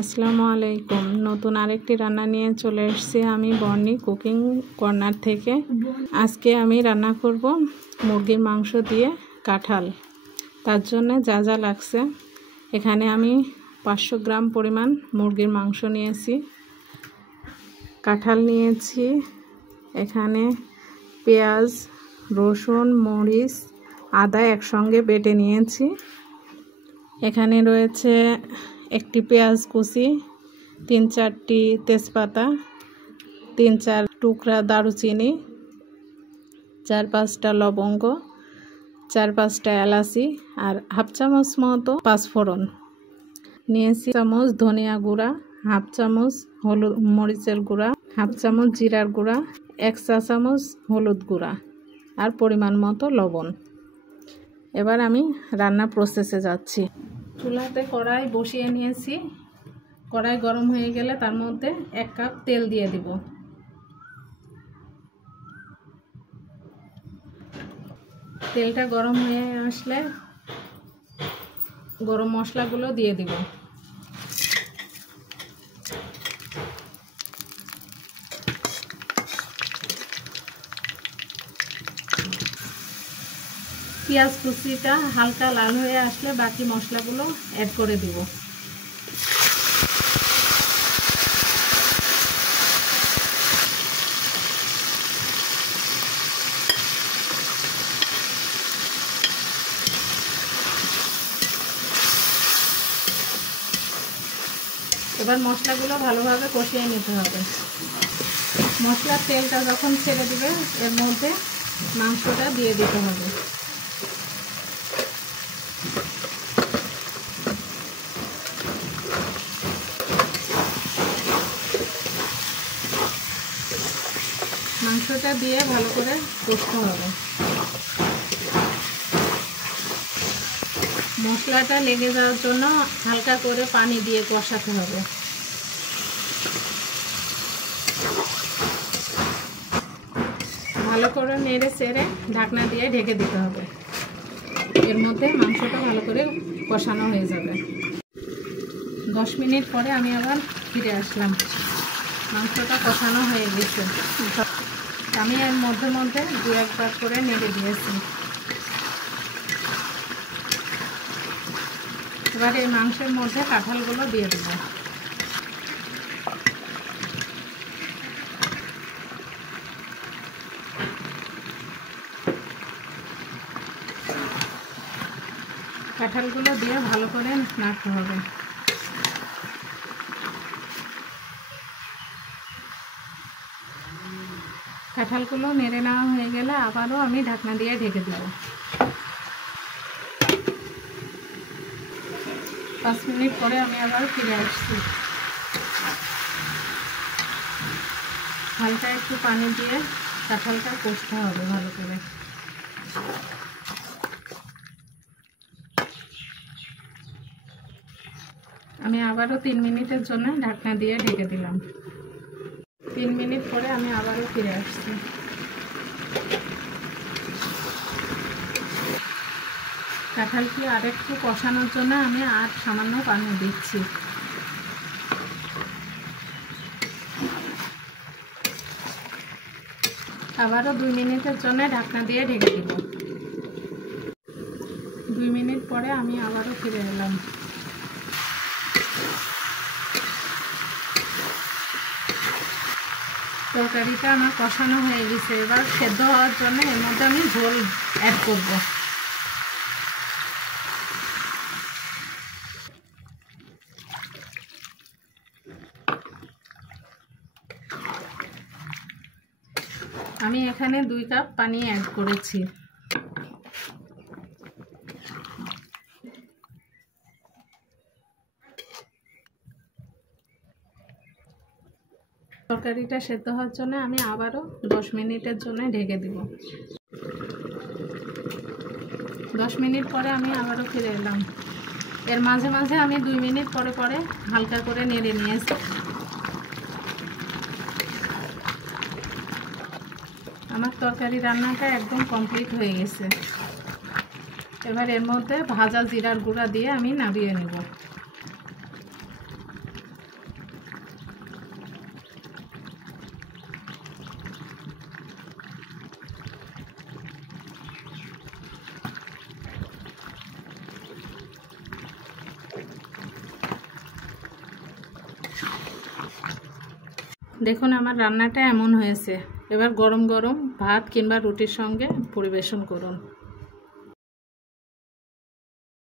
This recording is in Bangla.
আসসালামু আলাইকুম। নতুন আরেকটি রান্না নিয়ে চলে এসেছি আমি বর্ণি কুকিং কর্নার থেকে। আজকে আমি রান্না করব মুরগির মাংস দিয়ে কাঁঠাল। তার জন্য যা যা লাগছে, এখানে আমি 500 গ্রাম পরিমাণ মুরগির মাংস নিয়েছি, কাঁঠাল নিয়েছি, এখানে পেঁয়াজ, রসুন, মরিচ, আদা একসঙ্গে বেটে নিয়েছি, এখানে রয়েছে একটি পেঁয়াজ কুচি, 3-4টি তেজপাতা, 3-4 টুকরা দারুচিনি, 4-5টা লবঙ্গ, 4-5টা এলাচি আর হাফ চামচ মতো পাঁচফোড়ন নিয়েছি, চামচ ধনিয়া গুঁড়া, হাফ চামচ হলুদ মরিচের গুঁড়া, হাফ চামচ জিরার গুঁড়া, 1 চা চামচ হলুদ গুঁড়া আর পরিমাণ মতো লবণ। এবার আমি রান্না প্রসেসে যাচ্ছি। চুলাতে কড়াই বসিয়ে নিয়েছি, কড়াই গরম হয়ে গেলে তার মধ্যে 1 কাপ তেল দিয়ে দিব। তেলটা গরম হয়ে আসলে গরম মশলাগুলো দিয়ে দিব। পেঁয়াজ কুচিটা হালকা লাল হয়ে আসলে বাকি মশলাগুলো অ্যাড করে দিব। এবার মশলাগুলো ভালোভাবে কষিয়ে নিতে হবে। মশলার তেলটা যখন ছেড়ে দিবে এর মধ্যে মাংসটা দিয়ে দিতে হবে। মাংসটা দিয়ে ভালো করে কষতে হবে। মশলাটা লেগে যাওয়ার জন্য হালকা করে পানি দিয়ে কষাতে হবে। ভালো করে নেড়ে চেড়ে ঢাকনা দিয়ে ঢেকে দিতে হবে। এর মধ্যে মাংসটা ভালো করে কষানো হয়ে যাবে। 10 মিনিট পরে আমি আবার ফিরে আসলাম। মাংসটা কষানো হয়ে গেছে। আমি এর মধ্যে মধ্যে 2-1 বার করে নেড়ে দিয়েছি। এবার এই মাংসের মধ্যে কাঁঠালগুলো দিয়ে দেব। কাঁঠালগুলো দিয়ে ভালো করে নাড়তে হবে। কাঁঠালগুলো নেড়ে নেওয়া হয়ে গেলে আবারও আমি ঢাকনা দিয়ে ঢেকে দেব। 5 মিনিট পরে আমি আবার ফিরে আসছি। হালকা একটু পানি দিয়ে কাঁঠালটা কষতে হবে ভালো করে। আমি আবারও 3 মিনিটের জন্য ঢাকনা দিয়ে ঢেকে দিলাম। 3 মিনিট পরে আমি আবারও ফিরে আসছি। কাঁঠালটি আরেকটু কষানোর জন্য আমি আর সামান্য পানি দিচ্ছি। আবারও 2 মিনিটের জন্য ঢাকনা দিয়ে ঢেকে দিব। 2 মিনিট পরে আমি আবারও ফিরে এলাম। তরকারিটা আমার কষানো হয়ে গেছে। এবার সেদ্ধ হওয়ার জন্য এর মধ্যে আমি ঝোল অ্যাড করব। আমি এখানে 2 কাপ পানি অ্যাড করেছি। তরকারিটা সেদ্ধ হওয়ার জন্য আমি আবারও 10 মিনিটের জন্য ঢেকে দিব। 10 মিনিট পরে আমি আবারও ফিরে এলাম। এর মাঝে মাঝে আমি 2 মিনিট পরে পরে হালকা করে নেড়ে নিয়েছি। আমার তরকারি রান্নাটা একদম কমপ্লিট হয়ে গেছে। এবার এর মধ্যে ভাজা জিরার গুঁড়া দিয়ে আমি নামিয়ে নেব। দেখুন আমার রান্নাটা এমন হয়েছে। এবার গরম গরম ভাত কিংবা রুটির সঙ্গে পরিবেশন করুন।